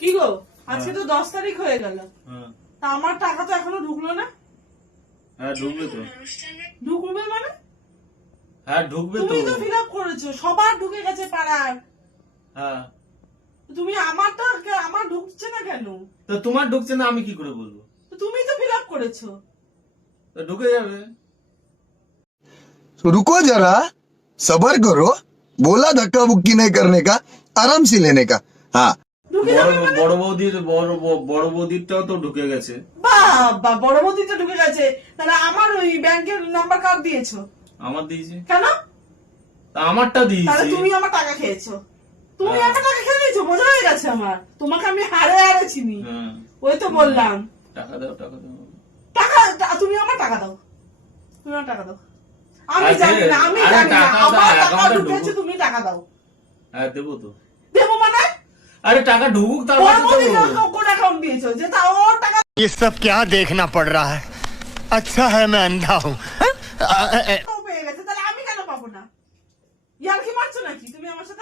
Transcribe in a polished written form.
কি গো আজকে তো 10 তারিখ হয়ে গেল, তা আমার টাকা তো এখনো ঢুকলো না। হ্যাঁ ঢুকবে তো। ঢুকবে মানে? হ্যাঁ ঢুকবে তো। তুমি তো ফিল আপ করেছো, সবার ঢুকে গেছে পাড়ার। হ্যাঁ তুমি আমার ঢুকছে না কেন? তো তোমার ঢুকছে না আমি কি করে বলবো? তো তুমি তো ফিল আপ করেছো। তো ঢুকে যাবে। तो रुको जरा, सबर करो। बोला धक्का बुक्की नहीं करने का, आराम से लेने का। हाँ ঢুকে যাবে মানে? বড় বৌদিরটাও তো ঢুকে গেছে। বাবা, বড় বৌদি তো ঢুকে গেছে, তাহলে আমার ওই ব্যাংকের নাম্বার কার্ড দিয়েছো আমার দিয়েছি। কেন? তা আমারটা তাহলে দিয়েছি। তুমি আমার টাকা খেয়েছো। তুমি হ্যাঁ। আমার টাকা খেয়ে নিয়েছো, বোঝা হয়ে গেছে আমার। তোমাকে আমি হারে চিনি। হ্যাঁ ওই তো বললাম টাকা দাও টাকা দাও। তুমি আমার টাকা দাও, তুমি আমার টাকা দাও। আমি আরে, জানি না, আমি আরে জানি না, টাকা দাও, আমার টাকা অ্যাকাউন্টে ঢুকেছে, ঢুকুক। তুমি টাকা দাও। হ্যাঁ দেবো তো। দেবো মানে? আরে টাকা ঢুকুক বড় তারপরে বৌদি দেবো। কোন অ্যাকাউন্ট দিয়েছো যে তা ওর টাকা? ये सब क्या देखना पड़ रहा है? अच्छा है मैं अंधा हूँ। পেয়ে গেছে, তাহলে আমি কেন পাবো না? ইয়ার কি মারছো নাকি তুমি আমার সাথে?